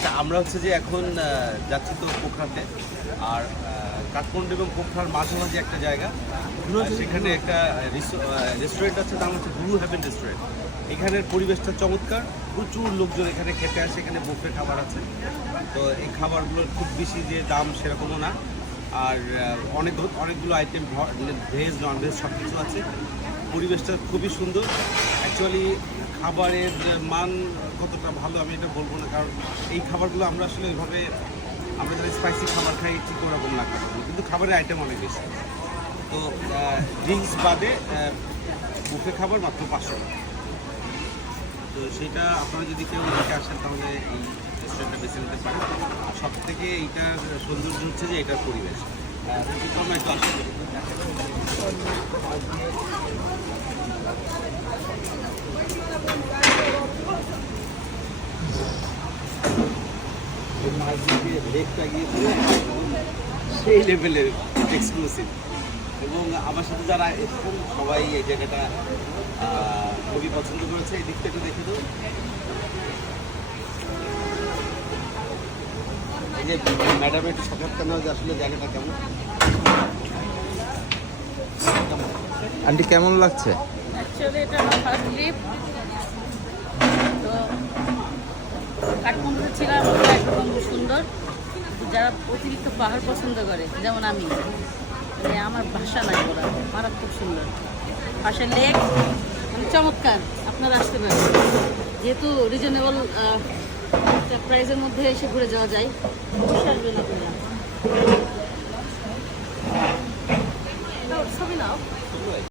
আচ্ছা, আমরা হচ্ছে যে এখন যাচ্ছি তো পোখরাতে। আর কাঠমান্ডু এবং পোখরার মাঝামাঝি একটা জায়গা, সেখানে একটা রেস্টুরেন্ট আছে, তার হচ্ছে ব্লু হেভেন রেস্টুরেন্ট। এখানের পরিবেশটা চমৎকার, প্রচুর লোকজন এখানে খেতে আসে, এখানে বুফে খাবার আছে। তো এই খাবারগুলোর খুব বেশি যে দাম সেরকমও না। আর অনেকগুলো আইটেম, ভেজ ননভেজ সব কিছু আছে। পরিবেশটা খুবই সুন্দর। অ্যাকচুয়ালি খাবারের মান কতটা ভালো আমি এটা বলবো না, কারণ এই খাবারগুলো আমরা আসলে ওইভাবে, আমরা যারা স্পাইসি খাবার খাই ঠিক ওরকম না খাবো, কিন্তু খাবারের আইটেম অনেক বেশি। তো ড্রিঙ্কস বাদে বুফে খাবার মাত্র 500 টাকা। তো সেটা আপনারা যদি কেউ দেখে আসেন তাহলে এই রেস্টুরেন্টটা বেছে নিতে পারেন। আর সব থেকে এইটার সৌন্দর্য হচ্ছে যে এটার পরিবেশ। আমরা একটু আসতে পারি। লেকটা গিয়েছিল সেই লেভেলের এক্সক্লুসিভ, এবং আমার সাথে যারা এসেছেন সবাই এই জায়গাটা খুবই পছন্দ করেছে। এই দিকটা একটু দেখে দেবো। এই যে ম্যাডাম একটু সাক্ষাৎকার নেওয়া, যে আসলে জায়গাটা কেমন। আন্টি কেমন লাগছে? অ্যাকচুয়ালি এটা আমার ফার্স্ট ট্রিপ। তো কাঠমান্ডুতে ছিলাম, ওটা একরকম সুন্দর। যারা অতিরিক্ত পাহাড় পছন্দ করে, যেমন আমি, মানে আমার ভাষা নাই বলা, মারাত্মক সুন্দর। পাশে লেক, মানে চমৎকার। আপনারা আসতে পারেন, যেহেতু রিজনেবল প্রাইসের মধ্যে এসে ঘুরে যাওয়া যায়। অবশ্যই আসবেন আপনারা। ছবি নাও।